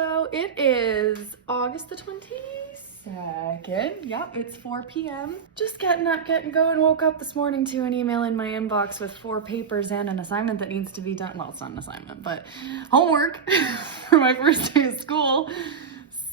So it is August the 22nd. Yep, it's 4 p.m. Just getting up, getting going. Woke up this morning to an email in my inbox with 4 papers and an assignment that needs to be done. Well, it's not an assignment, but homework for my first day of school.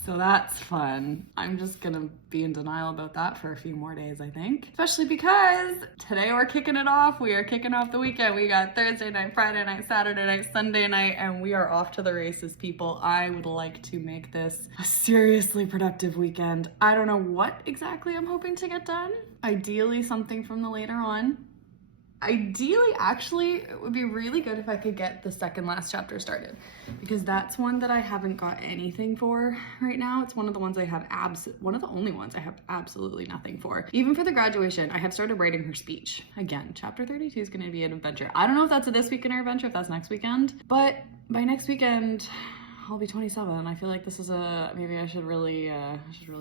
So that's fun. I'm just gonna be in denial about that for a few more days, I think. Especially because today we're kicking it off. We are kicking off the weekend. We got Thursday night, Friday night, Saturday night, Sunday night, and we are off to the races, people. I would like to make this a seriously productive weekend. I don't know what exactly I'm hoping to get done. Ideally, something from the later on. Ideally, actually, it would be really good if I could get the second last chapter started, because that's one that I haven't got anything for right now. It's one of the ones I have one of the only ones I have absolutely nothing for. Even for the graduation, I have started writing her speech. Again, chapter 32 is going to be an adventure. I don't know if that's a this weekend or adventure, if that's next weekend, but by next weekend, I'll be 27. I feel like this is maybe I should really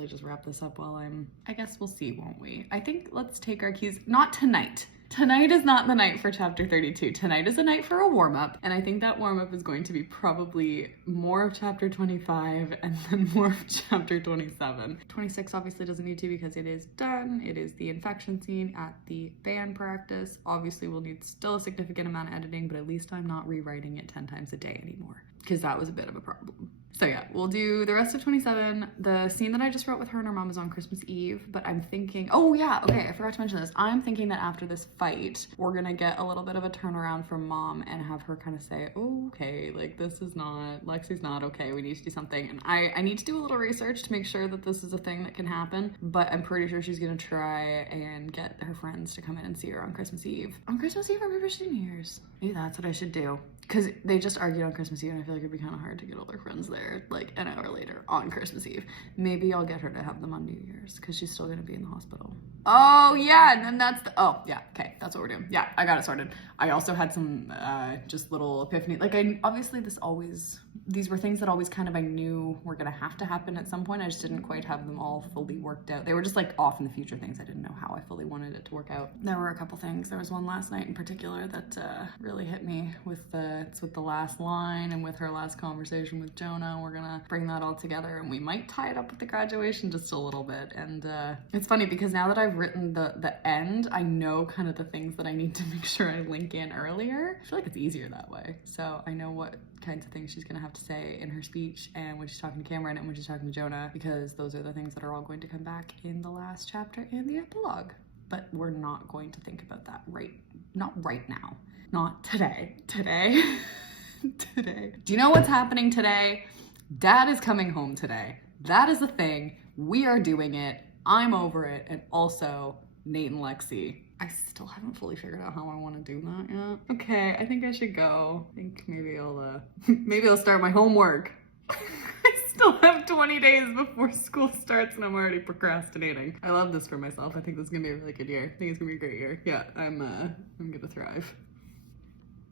just wrap this up while I guess we'll see, won't we? I think let's take our keys, not tonight. Tonight is not the night for chapter 32. Tonight is a night for a warm-up, and I think that warm-up is going to be probably more of chapter 25 and then more of chapter 27. 26 obviously doesn't need to because it is done. It is the infection scene at the band practice. Obviously we'll need still a significant amount of editing, but at least I'm not rewriting it 10 times a day anymore, because that was a bit of a problem. So yeah, we'll do the rest of 27. The scene that I just wrote with her and her mom is on Christmas Eve, but I'm thinking, oh yeah, okay, I forgot to mention this. I'm thinking that after this fight, we're gonna get a little bit of a turnaround from mom and have her kind of say, oh, okay, like this is not, Lexi's not okay, we need to do something. And I need to do a little research to make sure that this is a thing that can happen, but I'm pretty sure she's gonna try and get her friends to come in and see her on Christmas Eve. On Christmas Eve or maybe New Year's? Maybe that's what I should do. Because they just argued on Christmas Eve and I feel like it'd be kind of hard to get all their friends there like an hour later on Christmas Eve. Maybe I'll get her to have them on New Year's because she's still gonna be in the hospital. Oh yeah, and then that's the, oh yeah, okay, that's what we're doing. Yeah, I got it sorted. I also had some just little epiphany. Like obviously these were things that always kind of I knew were gonna have to happen at some point. I just didn't quite have them all fully worked out. They were just like off in the future things. I didn't know how I fully wanted it to work out. There were a couple things. There was one last night in particular that really hit me with it's with the last line and with her last conversation with Jonah. We're gonna bring that all together and we might tie it up with the graduation just a little bit. And it's funny because now that I've written the end, I know kind of the things that I need to make sure I link in earlier. I feel like it's easier that way. So I know what kinds of things she's gonna have to say in her speech and when she's talking to Cameron and when she's talking to Jonah, because those are the things that are all going to come back in the last chapter and the epilogue. But we're not going to think about that not right now. Not today. Today. Do you know what's happening today? Dad is coming home today. That is a thing. We are doing it. I'm over it. And also Nate and Lexi. I still haven't fully figured out how I want to do that yet. Okay, I think I should go. I think maybe I'll start my homework. I still have 20 days before school starts and I'm already procrastinating. I love this for myself. I think this is gonna be a really good year. I think it's gonna be a great year. Yeah, I'm gonna thrive.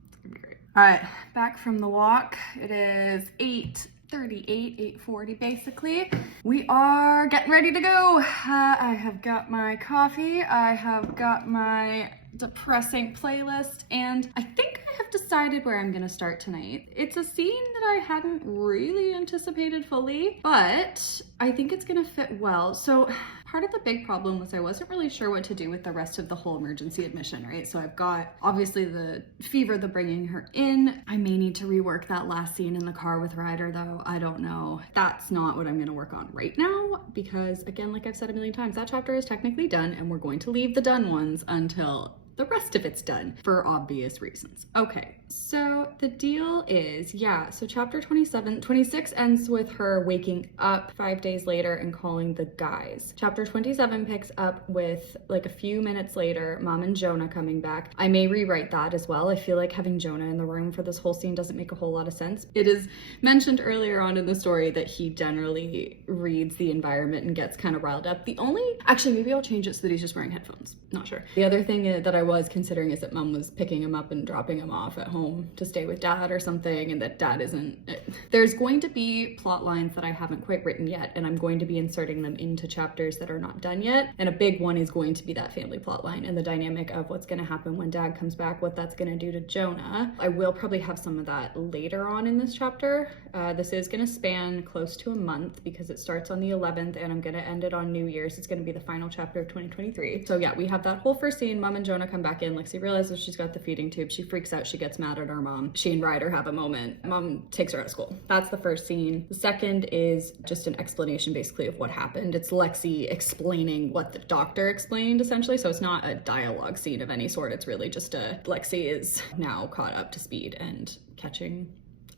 It's gonna be great. All right, back from the walk. It is 8:38, 8:40 basically. We are getting ready to go. I have got my coffee. I have got my depressing playlist, and I think I have decided where I'm gonna start tonight. It's a scene that I hadn't really anticipated fully, but I think it's gonna fit well. So part of the big problem was I wasn't really sure what to do with the rest of the whole emergency admission, right? So I've got obviously the fever, the bringing her in. I may need to rework that last scene in the car with Ryder though. I don't know. That's not what I'm gonna work on right now because again, like I've said a million times, that chapter is technically done and we're going to leave the done ones until the rest of it's done for obvious reasons. Okay, so the deal is, yeah, so chapter 26 ends with her waking up 5 days later and calling the guys. Chapter 27 picks up with like a few minutes later, Mom and Jonah coming back. I may rewrite that as well. I feel like having Jonah in the room for this whole scene doesn't make a whole lot of sense. It is mentioned earlier on in the story that he generally reads the environment and gets kind of riled up. Actually, maybe I'll change it so that he's just wearing headphones. Not sure. The other thing that I was considering is that mom was picking him up and dropping him off at home to stay with dad or something, and that dad isn't. There's going to be plot lines that I haven't quite written yet, and I'm going to be inserting them into chapters that are not done yet. And a big one is going to be that family plot line and the dynamic of what's going to happen when dad comes back, what that's going to do to Jonah. I will probably have some of that later on in this chapter. This is going to span close to a month because it starts on the 11th and I'm going to end it on New Year's. It's going to be the final chapter of 2023. So yeah, we have that whole first scene. Mom and Jonah come back in. Lexi realizes she's got the feeding tube. She freaks out. She gets mad at her mom. She and Ryder have a moment. Mom takes her out of school. That's the first scene. The second is just an explanation basically of what happened. It's Lexi explaining what the doctor explained essentially. So it's not a dialogue scene of any sort. It's really just Lexi is now caught up to speed and catching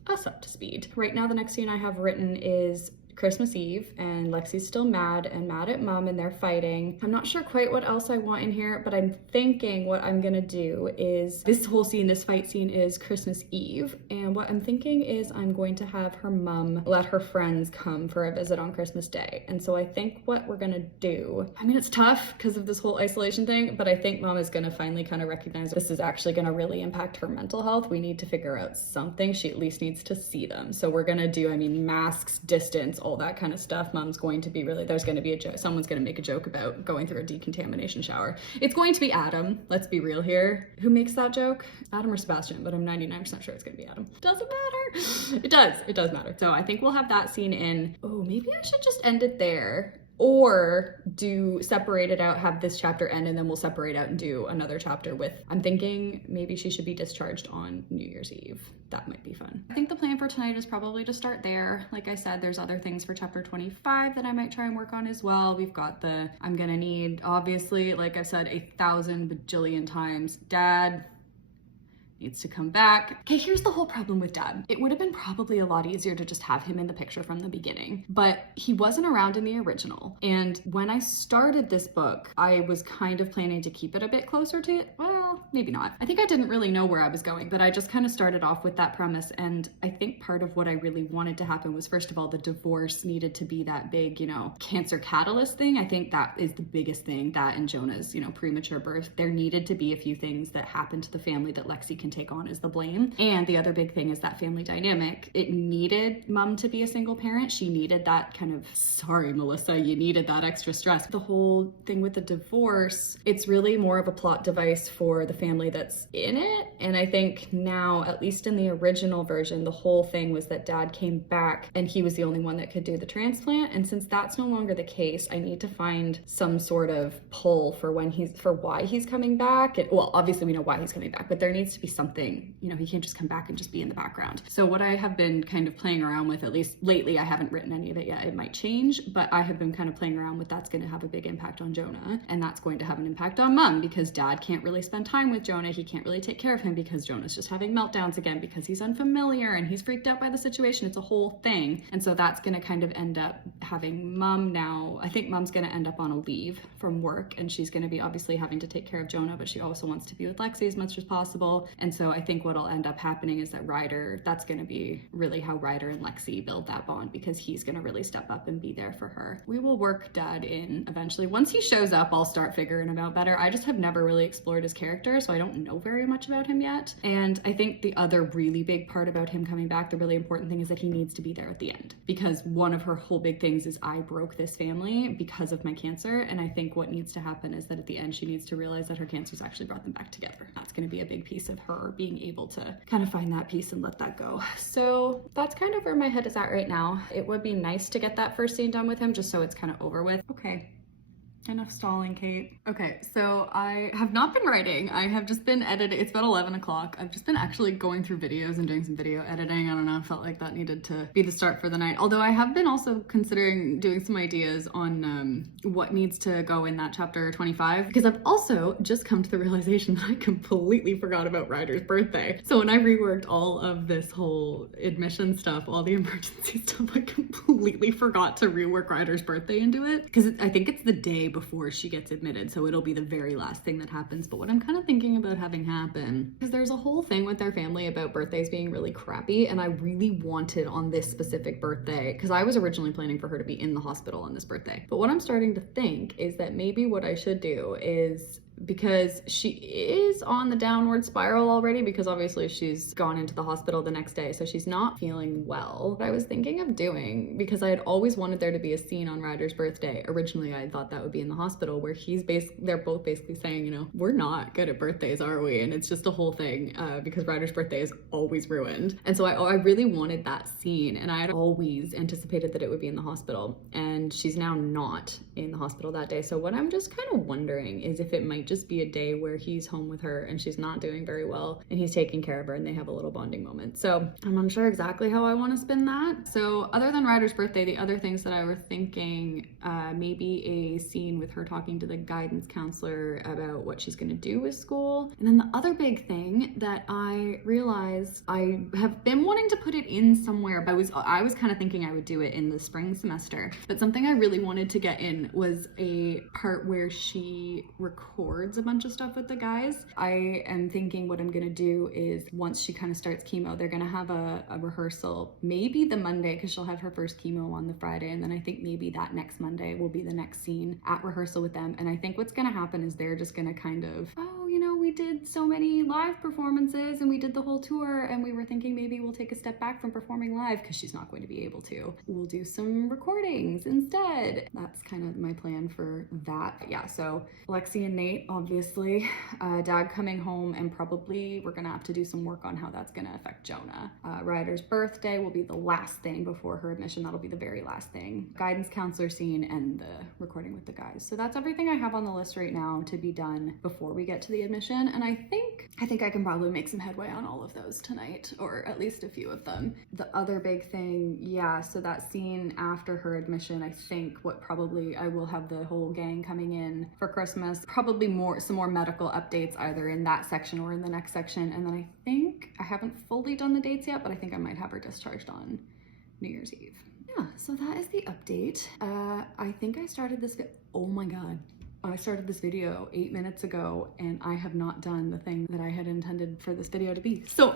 us up to speed. Right now, the next scene I have written is Christmas Eve, and Lexi's still mad at mom, and they're fighting. I'm not sure quite what else I want in here, but I'm thinking what I'm gonna do is this whole scene, this fight scene is Christmas Eve, and what I'm thinking is I'm going to have her mom let her friends come for a visit on Christmas Day. And so I think what we're gonna do, I mean, it's tough because of this whole isolation thing, but I think mom is gonna finally kind of recognize this is actually gonna really impact her mental health. We need to figure out something. She at least needs to see them. So we're gonna do, I mean, masks, distance, all that kind of stuff. Mom's going to be there's going to be a joke. Someone's going to make a joke about going through a decontamination shower. It's going to be Adam. Let's be real here. Who makes that joke? Adam or Sebastian, but I'm 99% sure it's going to be Adam. Doesn't matter. It does matter. So I think we'll have that scene in. Oh, maybe I should just end it there. Or separate it out, have this chapter end, and then we'll separate out and do another chapter with, I'm thinking maybe she should be discharged on New Year's Eve. That might be fun. I think the plan for tonight is probably to start there. Like I said, there's other things for chapter 25 that I might try and work on as well. We've got I'm gonna need, obviously, like I've said 1,000 bajillion times, dad needs to come back. Okay, here's the whole problem with dad. It would have been probably a lot easier to just have him in the picture from the beginning, but he wasn't around in the original. And when I started this book, I was kind of planning to keep it a bit closer to it. Well, maybe not. I think I didn't really know where I was going, but I just kind of started off with that premise. And I think part of what I really wanted to happen was, first of all, the divorce needed to be that big, cancer catalyst thing. I think that is the biggest thing, that and Jonah's, premature birth. There needed to be a few things that happened to the family that Lexi can take on as the blame. And the other big thing is that family dynamic. It needed mom to be a single parent. She needed that kind of, sorry, Melissa, you needed that extra stress. The whole thing with the divorce, it's really more of a plot device for the family that's in it. And I think now, at least in the original version, the whole thing was that dad came back and he was the only one that could do the transplant. And since that's no longer the case, I need to find some sort of pull for why he's coming back. Well, obviously we know why he's coming back, but there needs to be something, he can't just come back and just be in the background. So what I have been kind of playing around with, at least lately, I haven't written any of it yet. It might change, but I have been kind of playing around with that's going to have a big impact on Jonah, and that's going to have an impact on mom because dad can't really spend time with Jonah. He can't really take care of him because Jonah's just having meltdowns again because he's unfamiliar and he's freaked out by the situation. It's a whole thing. And so that's going to kind of end up having mom now. I think mom's going to end up on a leave from work, and she's going to be obviously having to take care of Jonah, but she also wants to be with Lexi as much as possible. And so I think what'll end up happening is that Ryder, that's going to be really how Ryder and Lexi build that bond, because he's going to really step up and be there for her. We will work dad in eventually. Once he shows up, I'll start figuring him out better. I just have never really explored his character, so I don't know very much about him yet. And I think the other really big part about him coming back, the really important thing, is that he needs to be there at the end, because one of her whole big things is I broke this family because of my cancer. And I think what needs to happen is that at the end, she needs to realize that her cancer's actually brought them back together. That's going to be a big piece of her being able to kind of find that peace and let that go. So that's kind of where my head is at right now. It would be nice to get that first scene done with him just so it's kind of over with. Okay. Enough stalling, Kate. Okay, so I have not been writing. I have just been editing. It's about 11 o'clock. I've just been actually going through videos and doing some video editing. I don't know, I felt like that needed to be the start for the night. Although I have been also considering doing some ideas on what needs to go in that chapter 25, because I've also just come to the realization that I completely forgot about Ryder's birthday. So when I reworked all of this whole admission stuff, all the emergency stuff, I completely forgot to rework Ryder's birthday into it, because I think it's the day before she gets admitted, so it'll be the very last thing that happens. But what I'm kind of thinking about having happen, because there's a whole thing with their family about birthdays being really crappy, and I really wanted on this specific birthday, because I was originally planning for her to be in the hospital on this birthday. But what I'm starting to think is that maybe what I should do is because she is on the downward spiral already, because obviously she's gone into the hospital the next day, so she's not feeling well. What I was thinking of doing, because I had always wanted there to be a scene on Ryder's birthday. Originally, I thought that would be in the hospital where they're both basically saying, you know, we're not good at birthdays, are we? And it's just a whole thing because Ryder's birthday is always ruined. And so I really wanted that scene, and I had always anticipated that it would be in the hospital, and she's now not in the hospital that day. So what I'm just kind of wondering is if it might just be a day where he's home with her and she's not doing very well and he's taking care of her and they have a little bonding moment. So I'm unsure exactly how I want to spin that. So other than Ryder's birthday, the other things that I were thinking, maybe a scene with her talking to the guidance counselor about what she's going to do with school. And then the other big thing that I realized I have been wanting to put it in somewhere, but I was kind of thinking I would do it in the spring semester, but something I really wanted to get in was a part where she records a bunch of stuff with the guys. I am thinking what I'm gonna do is once she kind of starts chemo, they're gonna have a rehearsal, maybe the Monday, because she'll have her first chemo on the Friday, and then I think maybe that next Monday will be the next scene at rehearsal with them. And I think what's gonna happen is they're just gonna kind of, oh, you know, we did so many live performances and we did the whole tour, and we were thinking maybe we'll take a step back from performing live because she's not going to be able to. We'll do some recordings instead. That's kind of my plan for that. Yeah, so Lexi and Nate, obviously, Dad coming home, and probably we're gonna have to do some work on how that's gonna affect Jonah. Ryder's birthday will be the last thing before her admission. That'll be the very last thing. Guidance counselor scene and the recording with the guys. So that's everything I have on the list right now to be done before we get to the admission. And I think I can probably make some headway on all of those tonight, or at least a few of them. The other big thing, yeah, so that scene after her admission, I think I will have the whole gang coming in for Christmas, probably some more medical updates either in that section or in the next section. And then I think, I haven't fully done the dates yet, but I think I might have her discharged on New Year's Eve. Yeah, so that is the update. I think I started this, oh my God. I started this video 8 minutes ago and I have not done the thing that I had intended for this video to be. So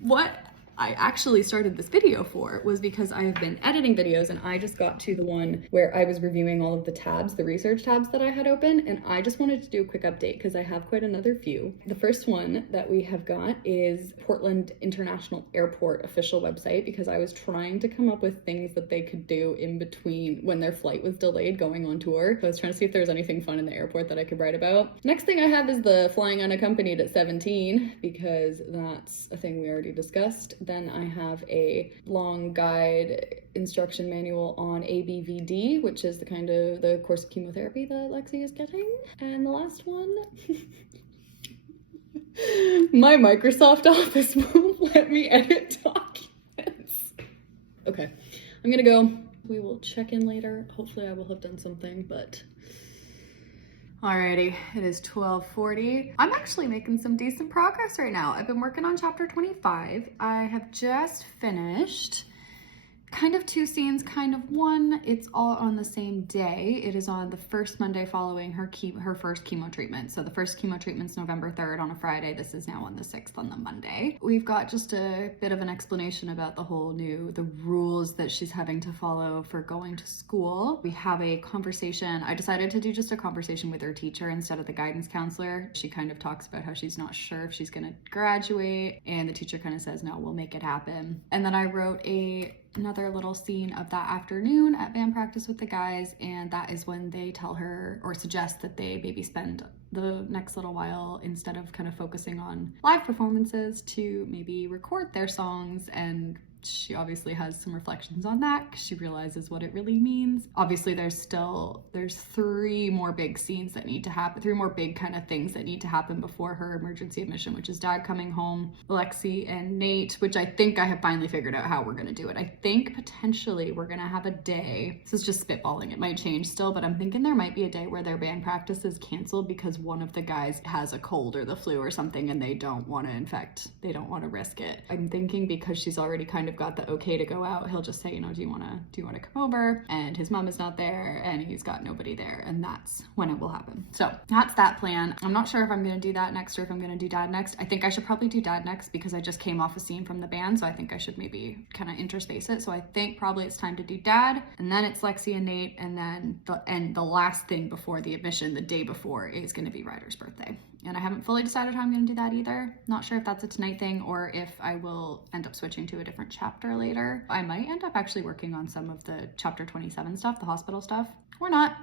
what I actually started this video for was because I have been editing videos, and I just got to the one where I was reviewing all of the tabs, the research tabs that I had open, and I just wanted to do a quick update because I have quite another few. The first one that we have got is Portland International Airport official website, because I was trying to come up with things that they could do in between when their flight was delayed going on tour. So I was trying to see if there was anything fun in the airport that I could write about. Next thing I have is the flying unaccompanied at 17, because that's a thing we already discussed. Then I have a long guide instruction manual on ABVD, which is the course of chemotherapy that Lexi is getting. And the last one, my Microsoft Office won't let me edit documents. Okay, I'm gonna go. We will check in later. Hopefully I will have done something, but alrighty, it is 12:40. I'm actually making some decent progress right now. I've been working on chapter 25. I have just finished kind of two scenes, kind of one. It's all on the same day. It is on the first Monday following her first chemo treatment. So the first chemo treatment's November 3rd on a Friday. This is now on the 6th on the Monday. We've got just a bit of an explanation about the rules that she's having to follow for going to school. We have a conversation. I decided to do just a conversation with her teacher instead of the guidance counselor. She kind of talks about how she's not sure if she's gonna graduate, and the teacher kind of says, no, we'll make it happen. And then I wrote another little scene of that afternoon at band practice with the guys, and that is when they tell her or suggest that they maybe spend the next little while, instead of kind of focusing on live performances, to maybe record their songs. And she obviously has some reflections on that because she realizes what it really means. Obviously there's 3 more big scenes that need to happen, 3 more big kind of things that need to happen before her emergency admission, which is Dad coming home, Lexi and Nate, which I think I have finally figured out how we're gonna do it. I think potentially we're gonna have a day, this is just spitballing, it might change still, but I'm thinking there might be a day where their band practice is canceled because one of the guys has a cold or the flu or something and they don't want to risk it. I'm thinking because she's already kind of I've got the okay to go out, he'll just say, you know, do you want to come over? And his mom is not there and he's got nobody there, and that's when it will happen. So that's that plan. I'm not sure if I'm going to do that next or if I'm going to do dad next. I think I should probably do dad next because I just came off a scene from the band, so I think I should maybe kind of interspace it. So I think probably it's time to do dad, and then it's Lexi and Nate, and then the last thing before the admission, the day before, is going to be Ryder's birthday. And I haven't fully decided how I'm going to do that either. Not sure if that's a tonight thing or if I will end up switching to a different chapter later. I might end up actually working on some of the chapter 27 stuff, the hospital stuff, or not.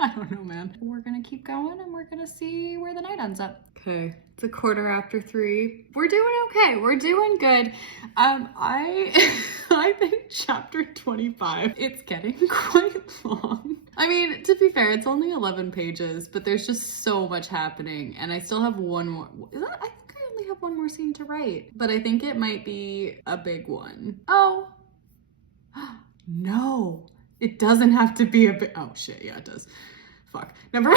I don't know, man. We're gonna keep going and we're gonna see where the night ends up. Okay, it's 3:15. We're doing okay. We're doing good. I think chapter 25, it's getting quite long. I mean, to be fair, it's only 11 pages, but there's just so much happening, and I still have one more. I think I only have one more scene to write, but I think it might be a big one. Oh, no. It doesn't have to be a bit. Oh shit, yeah, it does. Fuck. Never.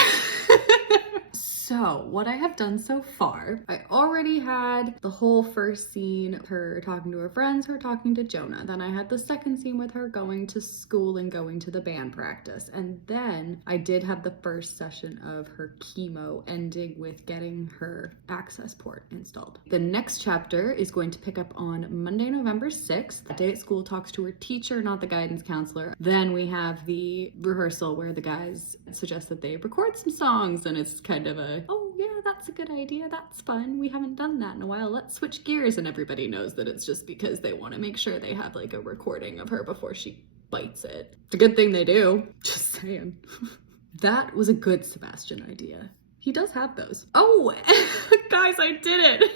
So what I have done so far, I already had the whole first scene, her talking to her friends, her talking to Jonah. Then I had the second scene with her going to school and going to the band practice. And then I did have the first session of her chemo ending with getting her access port installed. The next chapter is going to pick up on Monday, November 6th. That day at school talks to her teacher, not the guidance counselor. Then we have the rehearsal where the guys suggest that they record some songs, and it's kind of a, oh yeah, that's a good idea, that's fun, we haven't done that in a while, let's switch gears. And everybody knows that it's just because they want to make sure they have like a recording of her before she bites it. It's a good thing they do, just saying. That was a good Sebastian idea. He does have those. Oh, guys, I did it.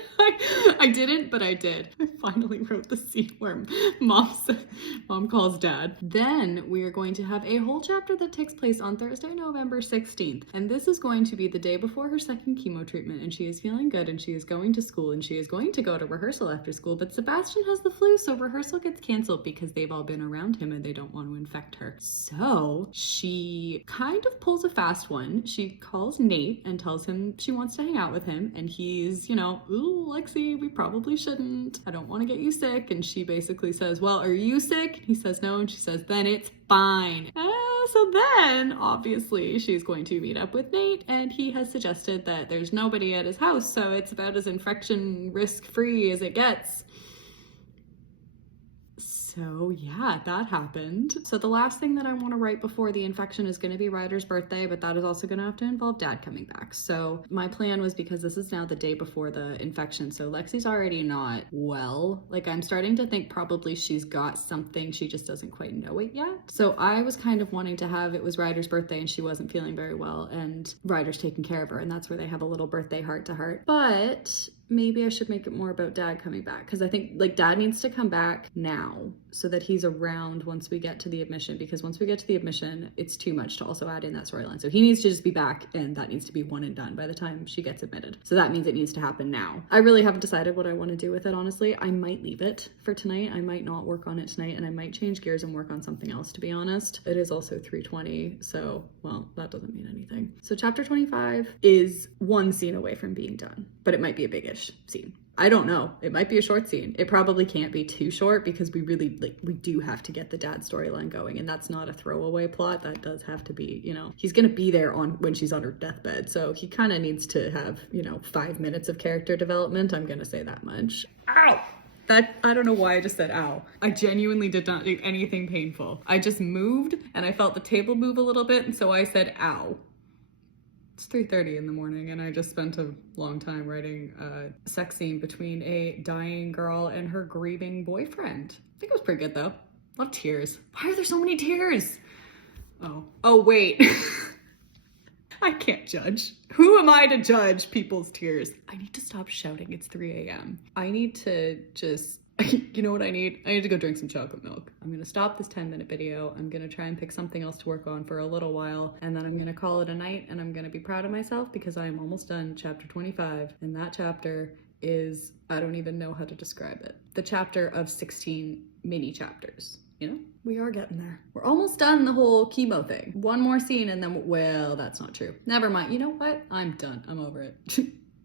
I didn't, but I did. I finally wrote the scene where mom calls dad. Then we are going to have a whole chapter that takes place on Thursday, November 16th. And this is going to be the day before her second chemo treatment, and she is feeling good, and she is going to school, and she is going to go to rehearsal after school, but Sebastian has the flu, so rehearsal gets canceled because they've all been around him and they don't want to infect her. So she kind of pulls a fast one. She calls Nate and tells him she wants to hang out with him, and he's, you know, ooh, Lexi, we probably shouldn't. I don't want to get you sick. And she basically says, well, are you sick? He says no, and she says, then it's fine. So then, obviously, she's going to meet up with Nate, and he has suggested that there's nobody at his house, so it's about as infection risk-free as it gets. So yeah, that happened. So the last thing that I want to write before the infection is going to be Ryder's birthday, but that is also going to have to involve dad coming back. So my plan was, because this is now the day before the infection, so Lexi's already not well. Like, I'm starting to think probably she's got something, she just doesn't quite know it yet. So I was kind of wanting to have, it was Ryder's birthday and she wasn't feeling very well, and Ryder's taking care of her, and that's where they have a little birthday heart to heart. But maybe I should make it more about dad coming back, because I think like dad needs to come back now so that he's around once we get to the admission, because once we get to the admission, it's too much to also add in that storyline. So he needs to just be back, and that needs to be one and done by the time she gets admitted. So that means it needs to happen now. I really haven't decided what I want to do with it, honestly. I might leave it for tonight. I might not work on it tonight, and I might change gears and work on something else, to be honest. It is also 3:20, so, well, that doesn't mean anything. So chapter 25 is one scene away from being done, but it might be a big-ish scene. I don't know. It might be a short scene. It probably can't be too short, because we really, like, we do have to get the dad storyline going, and that's not a throwaway plot. That does have to be, you know, he's gonna be there on when she's on her deathbed, so he kind of needs to have, you know, 5 minutes of character development. I'm gonna say that much. Ow! That, I don't know why I just said ow. I genuinely did not do anything painful. I just moved, and I felt the table move a little bit, and so I said ow. It's 3:30 in the morning, and I just spent a long time writing a sex scene between a dying girl and her grieving boyfriend. I think it was pretty good, though. A lot of tears. Why are there so many tears? Oh wait. I can't judge. Who am I to judge people's tears? I need to stop shouting. It's 3 a.m. I need to just, you know what I need? I need to go drink some chocolate milk. I'm gonna stop this 10-minute video. I'm gonna try and pick something else to work on for a little while, and then I'm gonna call it a night, and I'm gonna be proud of myself because I am almost done chapter 25, and that chapter is, I don't even know how to describe it. The chapter of 16 mini chapters. You know, we are getting there. We're almost done the whole chemo thing. One more scene and then, well, that's not true. Never mind. You know what? I'm done. I'm over it.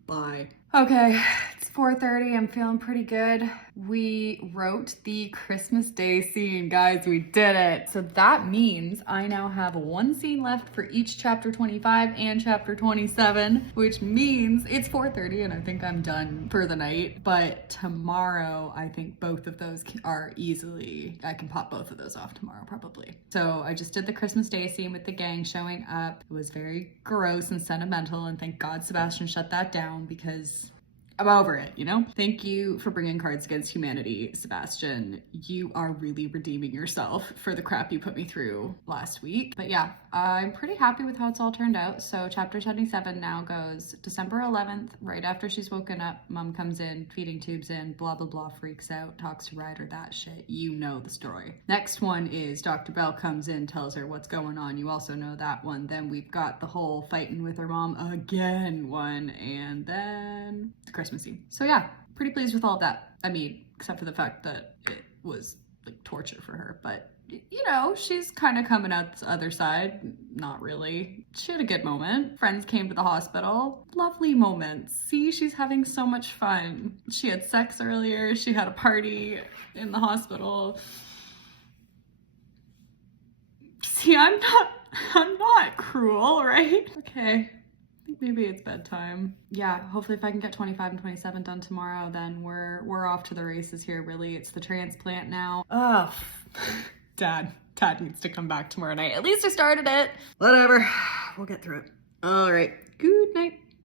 Bye. Okay, it's 4:30. I'm feeling pretty good. We wrote the Christmas Day scene, guys. We did it. So that means I now have one scene left for each chapter 25 and chapter 27, which means it's 4:30 and I think I'm done for the night. But tomorrow, I think both of those are easily, I can pop both of those off tomorrow probably. So I just did the Christmas Day scene with the gang showing up. It was very gross and sentimental, and thank God Sebastian shut that down because I'm over it, you know? Thank you for bringing Cards Against Humanity, Sebastian. You are really redeeming yourself for the crap you put me through last week. But yeah, I'm pretty happy with how it's all turned out. So chapter 77 now goes December 11th, right after she's woken up. Mom comes in, feeding tubes in, blah, blah, blah, freaks out, talks to Ryder, that shit. You know the story. Next one is Dr. Bell comes in, tells her what's going on. You also know that one. Then we've got the whole fighting with her mom again one, and then the Christmas scene. So yeah, pretty pleased with all of that. I mean, except for the fact that it was like torture for her, but you know, she's kind of coming out the other side. Not really. She had a good moment. Friends came to the hospital. Lovely moments. See, she's having so much fun. She had sex earlier. She had a party in the hospital. See, I'm not cruel, right? Okay. I think maybe it's bedtime. Yeah, hopefully if I can get 25 and 27 done tomorrow, then we're off to the races here, really. It's the transplant now. Ugh. Dad needs to come back tomorrow night. At least I started it. Whatever. We'll get through it. All right. Good night.